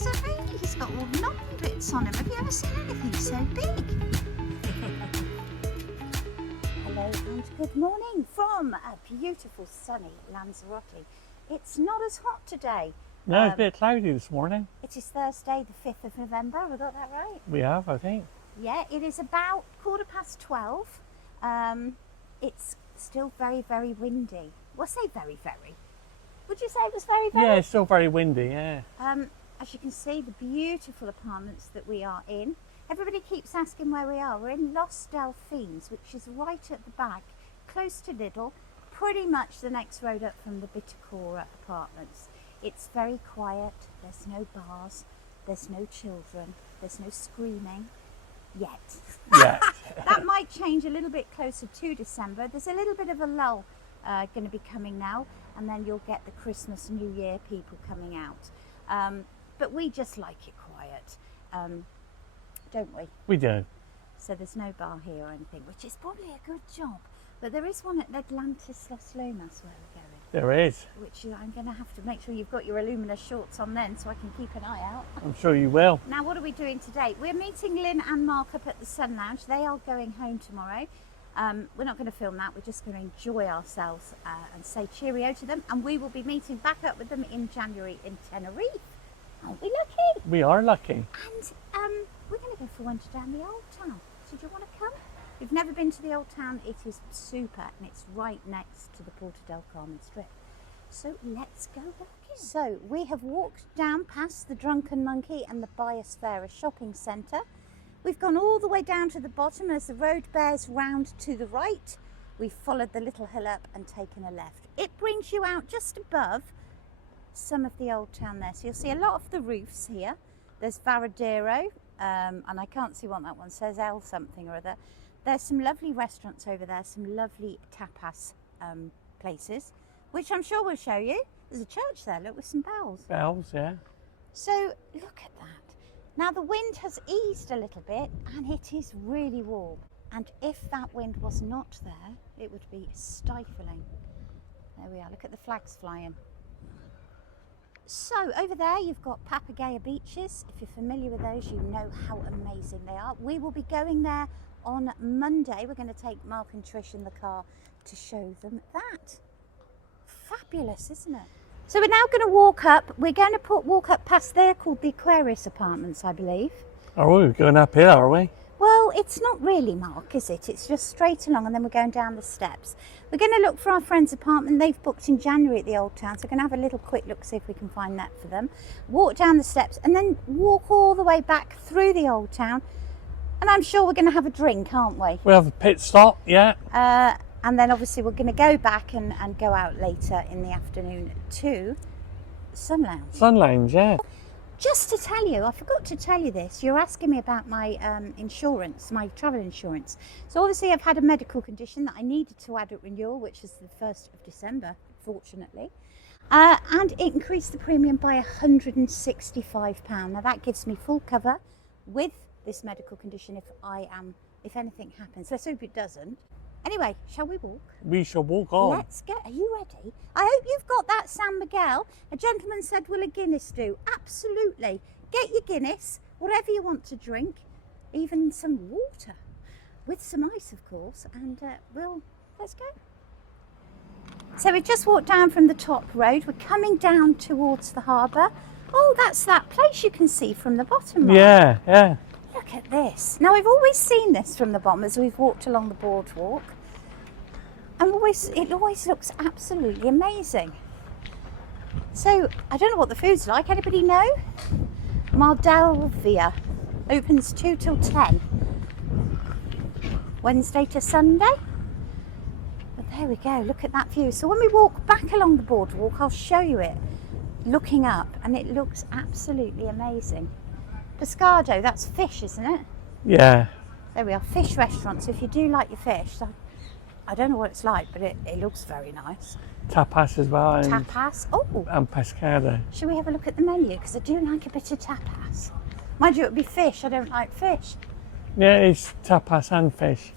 isn't he? He's got all long bits on him. Have you ever seen anything so big? Hello and good morning from a beautiful sunny Lanzarote. It's not as hot today. No, it's a bit cloudy this morning. It is Thursday the 5th of November, have I got that right? We have, I think. Yeah, it is about 12:15. It's still very, very windy. Well, say very, very. Would you say it was very, very? Yeah, it's still very windy, yeah. As you can see, the beautiful apartments that we are in. Everybody keeps asking where we are. We're in Los Delfines, which is right at the back, close to Lidl, pretty much the next road up from the Bittercora apartments. It's very quiet, there's no bars, there's no children, there's no screaming yet. Yeah. That might change a little bit closer to December. There's a little bit of a lull going to be coming now, and then you'll get the Christmas, New Year people coming out. But we just like it quiet, don't we? We do. So there's no bar here or anything, which is probably a good job. But there is one at Atlantis Las Lomas where we're going. There is. Which I'm going to have to make sure you've got your Illumina shorts on then, so I can keep an eye out. I'm sure you will. Now, what are we doing today? We're meeting Lynn and Mark up at the Sun Lounge. They are going home tomorrow. We're not going to film that. We're just going to enjoy ourselves and say cheerio to them. And we will be meeting back up with them in January in Tenerife. Aren't we lucky? We are lucky. And we're going to go for one down the Old Town. So do you want to come? We've never been to the Old Town. It is super, and it's right next to the Puerto Del Carmen strip. So let's go walking. So we have walked down past the Drunken Monkey and the Biosphere shopping centre. We've gone all the way down to the bottom as the road bears round to the right. We've followed the little hill up and taken a left. It brings you out just above some of the Old Town there. So you'll see a lot of the roofs here. There's Varadero, and I can't see what that one says, L something or other. There's some lovely restaurants over there, some lovely tapas places, which I'm sure we'll show you. There's a church there, look, with some bells. Bells, yeah. So look at that. Now the wind has eased a little bit and it is really warm. And if that wind was not there, it would be stifling. There we are, look at the flags flying. So over there you've got Papagaea beaches. If you're familiar with those, you know how amazing they are. We will be going there on Monday. We're going to take Mark and Trish in the car to show them that. Fabulous, isn't it? So we're now going to walk up. We're going to walk up past there called the Aquarius Apartments, I believe. Are we going uphill, are we? Well, it's not really, Mark, is it? It's just straight along and then we're going down the steps. We're going to look for our friend's apartment. They've booked in January at the Old Town, so we're going to have a little quick look, see if we can find that for them. Walk down the steps and then walk all the way back through the Old Town. And I'm sure we're going to have a drink, aren't we? We'll have a pit stop, yeah. And then obviously we're going to go back and go out later in the afternoon to Sun Lounge. Sun Lounge, yeah. Just to tell you, I forgot to tell you this, you're asking me about my insurance, my travel insurance. So obviously I've had a medical condition that I needed to add at renewal, which is the 1st of December, fortunately. And it increased the premium by £165. Now that gives me full cover with this medical condition if anything happens. Let's hope it doesn't. Anyway, shall we walk? We shall walk on. Let's go. Are you ready? I hope you've got that San Miguel. A gentleman said, will a Guinness do? Absolutely. Get your Guinness, whatever you want to drink, even some water, with some ice, of course, and let's go. So we just walked down from the top road. We're coming down towards the harbour. Oh, that's that place you can see from the bottom. Right? Yeah, yeah. Look at this. Now, I've always seen this from the bottom as we've walked along the boardwalk. And it always looks absolutely amazing. So, I don't know what the food's like. Anybody know? Maldalvia opens 2 till 10. Wednesday to Sunday. But there we go. Look at that view. So when we walk back along the boardwalk, I'll show you it. Looking up. And it looks absolutely amazing. Pescado, that's fish, isn't it? Yeah. There we are, fish restaurant. So if you do like your fish, I don't know what it's like, but it looks very nice. Tapas as well. And, tapas. Oh. And pescado. Shall we have a look at the menu? Because I do like a bit of tapas. Mind you, it would be fish. I don't like fish. Yeah, it's tapas and fish.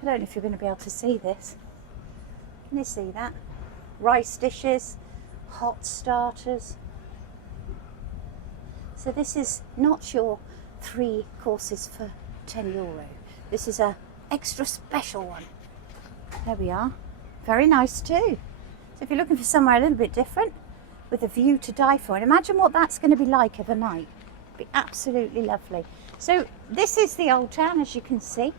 I don't know if you're going to be able to see this. Can you see that? Rice dishes, hot starters. So this is not your 3 courses for €10. This is a extra special one. There we are. Very nice too. So if you're looking for somewhere a little bit different with a view to die for, and imagine what that's going to be like overnight. It'd be absolutely lovely. So this is the old town, as you can see.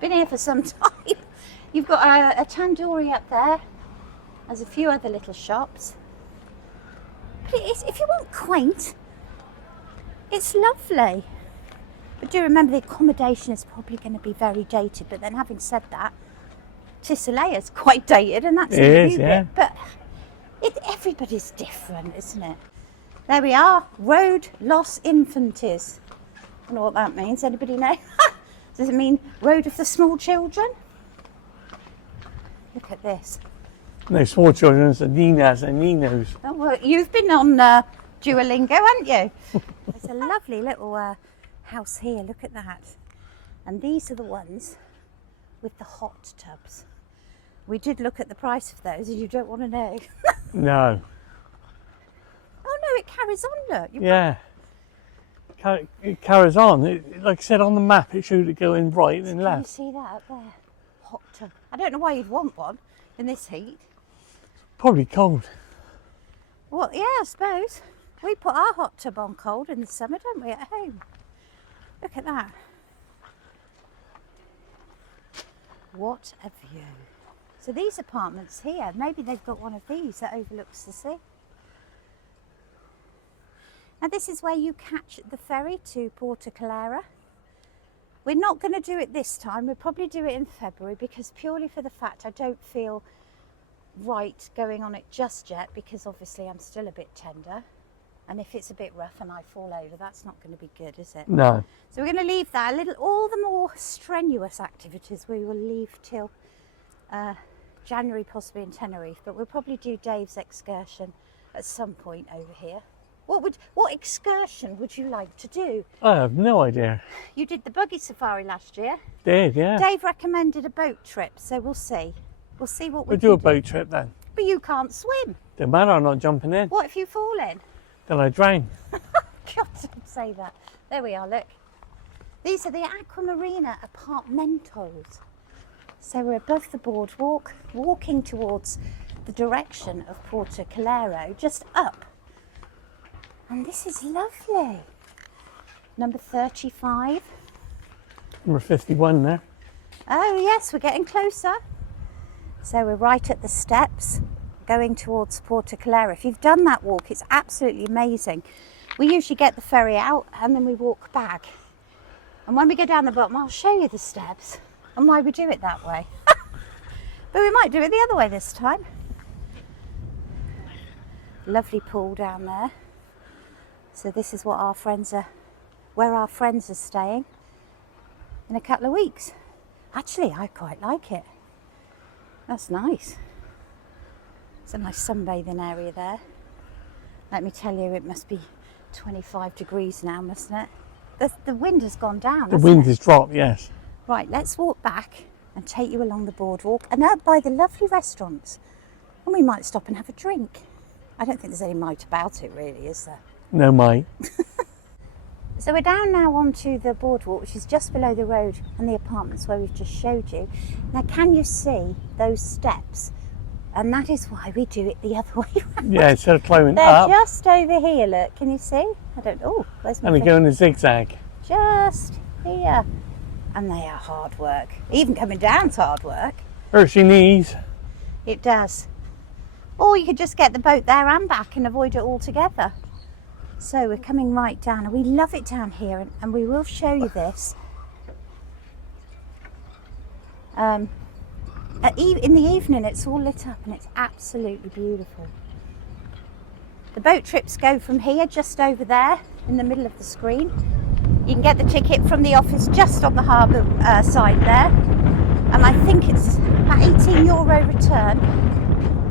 Been here for some time. You've got a tandoori up there. There's a few other little shops. But it is, if you want quaint, it's lovely. But do remember the accommodation is probably going to be very dated. But then having said that, Tisolaya's quite dated, and that's a new bit. But everybody's different, isn't it? There we are, Road Los Infantes. I don't know what that means. Anybody know? Does it mean Road of the Small Children? Look at this. No, small children, it's Ninas and Ninos. Oh, well, you've been on Duolingo, haven't you? There's a lovely little house here. Look at that. And these are the ones with the hot tubs. We did look at the price of those, and you don't want to know. No. Oh no, it carries on, look. Yeah. It carries on. Like I said on the map, it showed it going right and left. Can you see that up there? Hot tub. I don't know why you'd want one in this heat. Probably cold. Well, yeah, I suppose. We put our hot tub on cold in the summer, don't we, at home? Look at that. What a view. So these apartments here, maybe they've got one of these that overlooks the sea. Now this is where you catch the ferry to Puerto Clara. We're not going to do it this time. We'll probably do it in February, because purely for the fact I don't feel right going on it just yet, because obviously I'm still a bit tender. And if it's a bit rough and I fall over, that's not going to be good, is it? No. So we're going to leave that a little. All the more strenuous activities we will leave till January, possibly in Tenerife. But we'll probably do Dave's excursion at some point over here. What excursion would you like to do? I have no idea. You did the buggy safari last year. Did, yeah. Dave recommended a boat trip, so we'll see. We'll see what we We'll can do a boat trip then. But you can't swim. Don't matter, I'm not jumping in. What if you fall in? Then I drown. God, don't say that. There we are, look. These are the Aquamarina apartmentos. So we're above the boardwalk, walking towards the direction of Puerto Calero, just up. And this is lovely. Number 35. Number 51 there. Oh yes, we're getting closer. So we're right at the steps going towards Puerto Calero. If you've done that walk, it's absolutely amazing. We usually get the ferry out and then we walk back. And when we go down the bottom, I'll show you the steps and why we do it that way. But we might do it the other way this time. Lovely pool down there. So this is what where our friends are staying in a couple of weeks. Actually, I quite like it. That's nice. It's a nice sunbathing area there. Let me tell you, it must be 25 degrees now, mustn't it? The wind has gone down. The wind has dropped, yes. Right, let's walk back and take you along the boardwalk and up by the lovely restaurants. And we might stop and have a drink. I don't think there's any might about it, really, is there? No, mate. So we're down now onto the boardwalk, which is just below the road and the apartments where we've just showed you. Now, can you see those steps? And that is why we do it the other way around. Yeah, instead of climbing They're up. just over here, look. Can you see? I don't know. Oh, where's my And we phone? go in a zigzag. Just here. And they are hard work. Even coming down's hard work. Hurts your knees. It does. Or you could just get the boat there and back and avoid it altogether. So we're coming right down, and we love it down here, and we will show you this. In the evening, it's all lit up, and it's absolutely beautiful. The boat trips go from here, just over there, in the middle of the screen. You can get the ticket from the office just on the harbour side there, and I think it's about €18 return.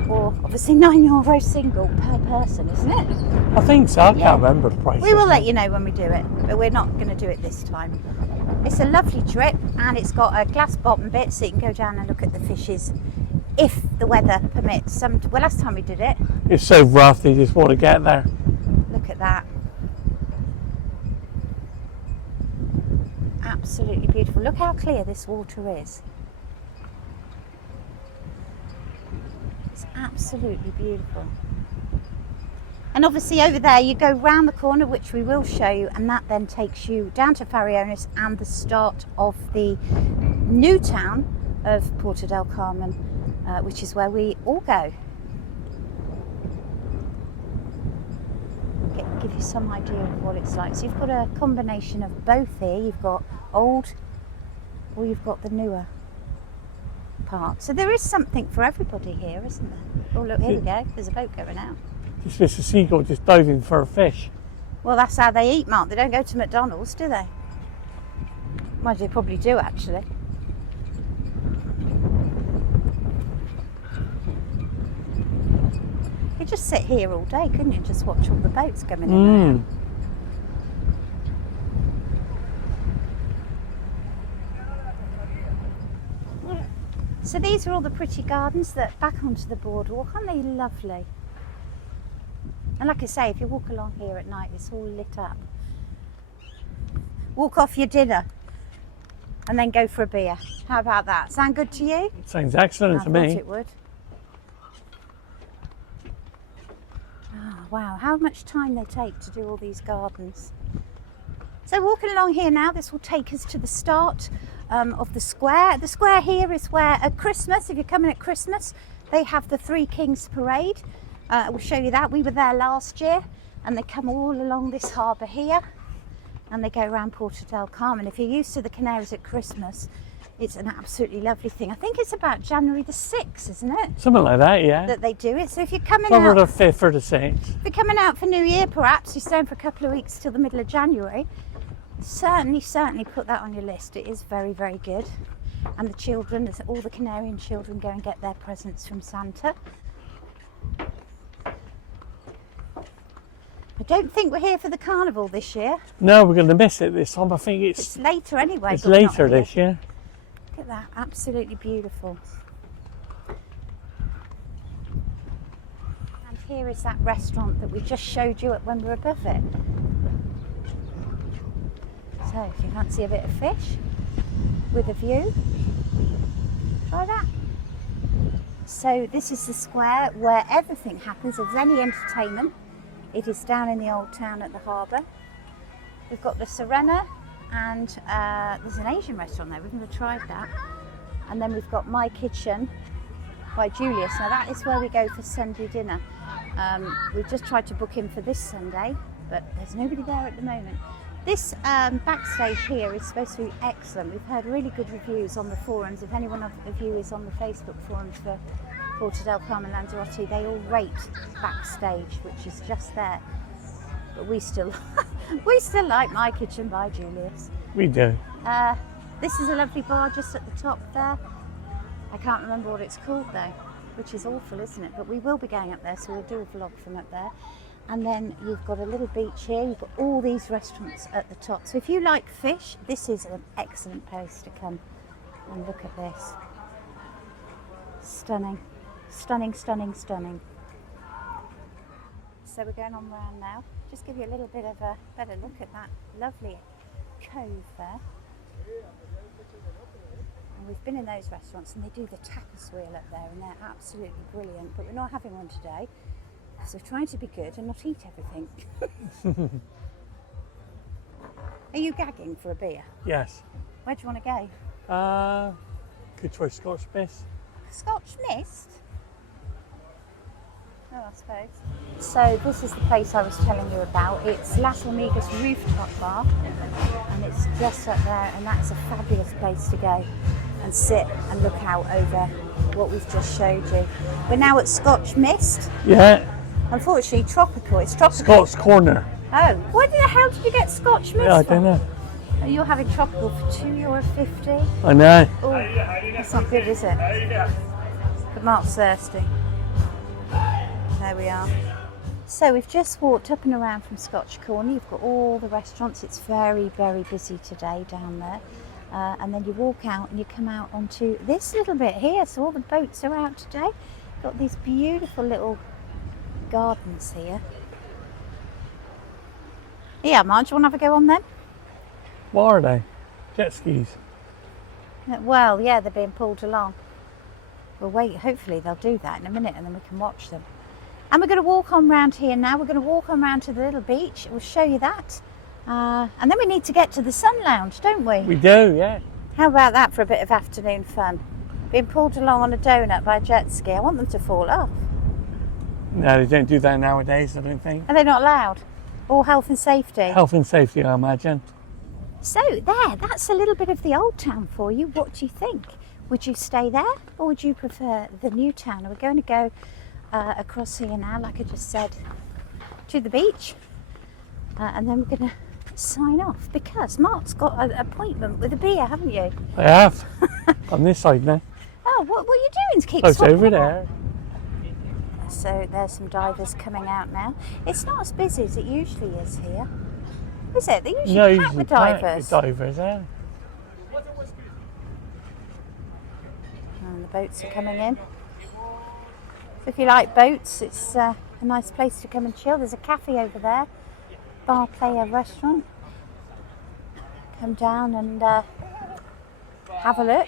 Or obviously €9 single per person, isn't it? I think so. I can't remember the price. We will let you know when we do it, but we're not going to do it this time. It's a lovely trip, and it's got a glass bottom bit so you can go down and look at the fishes if the weather permits. Well, last time we did it, It's so rough, they just want to get there. look at that. absolutely beautiful. Look how clear this water is. It's absolutely beautiful. And obviously over there you go round the corner, which we will show you, and that then takes you down to Farellones and the start of the new town of Puerto Del Carmen, which is where we all go. Give you some idea of what it's like. So you've got a combination of both here. You've got old or you've got the newer part. So there is something for everybody here, isn't there? Oh look, here we go. There's a boat going out. Just miss a seagull just diving for a fish. Well, that's how they eat, Mark. They don't go to McDonald's, do they? Well, they probably do, actually. You could just sit here all day, couldn't you? Just watch all the boats coming in and out. So these are all the pretty gardens that back onto the boardwalk. Aren't they lovely? And like I say, if you walk along here at night, it's all lit up. Walk off your dinner and then go for a beer. How about that? Sound good to you? It sounds excellent to me. I thought it would. Oh, wow, how much time they take to do all these gardens. So walking along here now, this will take us to the start of the square. The square here is where at Christmas, if you're coming at Christmas, they have the Three Kings Parade. We'll show you that. We were there last year and they come all along this harbour here and they go around Puerto Del Carmen. If you're used to the Canaries at Christmas, it's an absolutely lovely thing. I think it's about January the 6th, isn't it? Something like that, yeah. That they do it. So if you're coming Over out... the 5th or the 6th. If you're coming out for New Year, perhaps, you're staying for a couple of weeks till the middle of January, certainly put that on your list. It is very, very good. And the children, all the Canarian children go and get their presents from Santa. I don't think we're here for the carnival this year. No, we're going to miss it this time. I think It's later anyway. It's but we're not later here. this year. Look at that, absolutely beautiful. And here is that restaurant that we just showed you when we were above it. So if you fancy a bit of fish with a view, try that. So this is the square where everything happens. If there's any entertainment, it is down in the old town at the harbour. We've got the Serena and there's an Asian restaurant there. We've never tried that. And then we've got My Kitchen by Julius. Now that is where we go for Sunday dinner. We've just tried to book in for this Sunday, but there's nobody there at the moment. This backstage here is supposed to be excellent. We've heard really good reviews on the forums. If anyone of you is on the Facebook forums for Puerto Del Carmen, Lanzarote, they all rate backstage, which is just there. But we still like My Kitchen by Julius. We do. This is a lovely bar just at the top there. I can't remember what it's called though, which is awful, isn't it? But we will be going up there, so we'll do a vlog from up there. And then you've got a little beach here. You've got all these restaurants at the top. So if you like fish, this is an excellent place to come and look at this. Stunning. Stunning, stunning, stunning. So we're going on round now. Just give you a little bit of a better look at that lovely cove there. And we've been in those restaurants and they do the tapas wheel up there and they're absolutely brilliant. But we're not having one today. So we're trying to be good and not eat everything. Are you gagging for a beer? Yes. Where do you want to go? Could try Scotch Mist. Scotch Mist? Oh, I suppose. So this is the place I was telling you about. It's Las Hormigas Rooftop Bar and it's just up there and that's a fabulous place to go and sit and look out over what we've just showed you. We're now at Scotch Mist. Yeah. Unfortunately, tropical. It's tropical. Scott's Corner. Oh, where the hell did you get Scotch Mist Yeah, I from? don't know. Oh, you're having tropical for €2.50. I know. Oh, that's not good, is it? But Mark's thirsty. There we are. So we've just walked up and around from Scotch Corner. You've got all the restaurants. It's very, very busy today down there. And then you walk out and you come out onto this little bit here. So all the boats are out today. Got these beautiful little gardens here. Yeah, Marge, you want to have a go on them? What are they? jet skis. Well, yeah, they're being pulled along. We'll wait, hopefully they'll do that in a minute and then we can watch them. And we're going to walk on round here now. We're going to walk on round to the little beach. We'll show you that. And then we need to get to the sun lounge, don't we? We do, yeah. How about that for a bit of afternoon fun? Being pulled along on a donut by a jet ski. I want them to fall off. No, they don't do that nowadays, I don't think. Are they not allowed? All health and safety? Health and safety, I imagine. So there, that's a little bit of the old town for you. What do you think? Would you stay there or would you prefer the new town? We're going to go across here now, like I just said, to the beach. And then we're going to sign off because Mark's got an appointment with a beer, haven't you? I have. On this side now. Oh, what are you doing to keep Close swapping over about? there. So there's some divers coming out now. It's not as busy as it usually is here. Is it? They usually No, pack with divers. Divers, yeah. And the boats are coming in. So if you like boats, it's a nice place to come and chill. There's a cafe over there, bar, player, restaurant. Come down and have a look.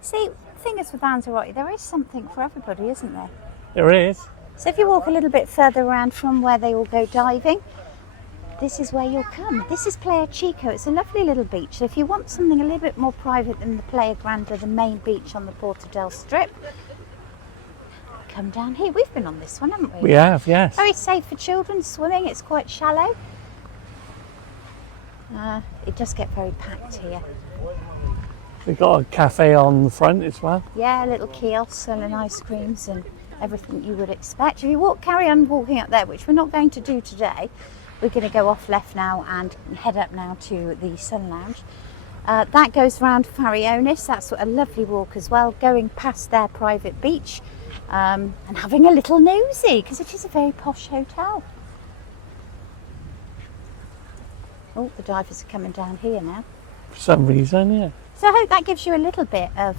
See, the thing is with Lanzarote, there is something for everybody, isn't there? There is. So if you walk a little bit further around from where they all go diving, this is where you'll come. This is Playa Chico. It's a lovely little beach. So if you want something a little bit more private than the Playa Grande, the main beach on the Puerto Del Strip, come down here. We've been on this one, haven't we? We have, yes. Very safe for children swimming. It's quite shallow. It does get very packed here. We've got a cafe on the front as well. Yeah, little kiosks selling ice creams and everything you would expect. If you carry on walking up there, which we're not going to do today, we're going to go off left now and head up now to the Sun Lounge. That goes round Farallones. That's a lovely walk as well, going past their private beach and having a little nosy because it is a very posh hotel. Oh, the divers are coming down here now. For some reason, yeah. So I hope that gives you a little bit of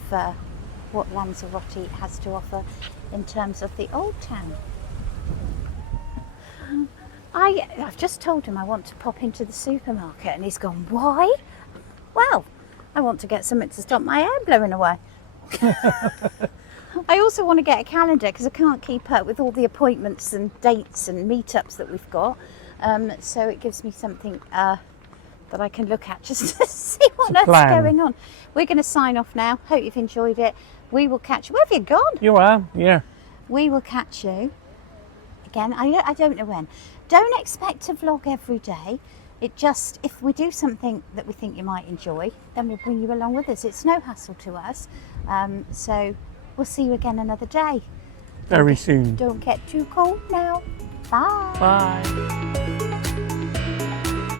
what Lanzarote has to offer in terms of the old town. I've just told him I want to pop into the supermarket and he's gone, why? Well, I want to get something to stop my hair blowing away. I also want to get a calendar because I can't keep up with all the appointments and dates and meetups that we've got. So it gives me something that I can look at just to see what else is going on. We're going to sign off now. Hope you've enjoyed it. We will catch you. Where have you gone? You are, yeah. We will catch you again. I don't know when. Don't expect to vlog every day. It just, if we do something that we think you might enjoy, then we'll bring you along with us. It's no hassle to us. So we'll see you again another day. Very soon. Don't get too cold now. Bye. Bye.